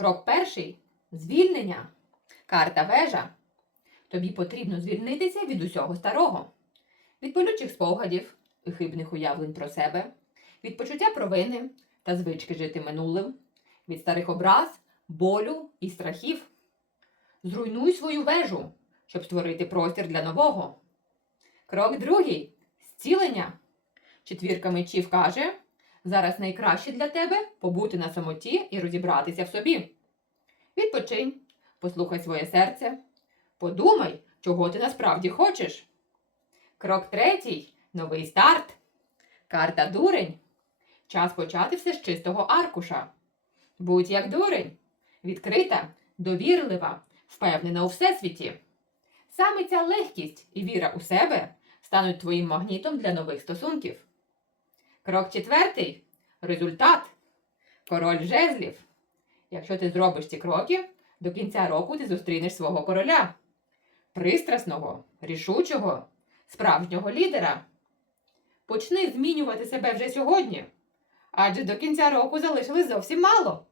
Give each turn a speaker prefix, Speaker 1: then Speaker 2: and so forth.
Speaker 1: Крок перший звільнення. Карта вежа. Тобі потрібно звільнитися від усього старого, від болючих спогадів і хибних уявлень про себе, від почуття провини та звички жити минулим, від старих образ, болю і страхів. Зруйнуй свою вежу, щоб створити простір для нового. Крок другий зцілення. Четвірка мечів каже: зараз найкраще для тебе побути на самоті і розібратися в собі. Відпочинь, послухай своє серце, подумай, чого ти насправді хочеш. Крок третій новий старт. Карта дурень. Час почати все з чистого аркуша. Будь як дурень, відкрита, довірлива, впевнена у всесвіті. Саме ця легкість і віра у себе стануть твоїм магнітом для нових стосунків. Крок четвертий результат. Король жезлів. Якщо ти зробиш ці кроки, до кінця року ти зустрінеш свого короля. Пристрасного, рішучого, справжнього лідера. Почни змінювати себе вже сьогодні, адже до кінця року залишилось зовсім мало.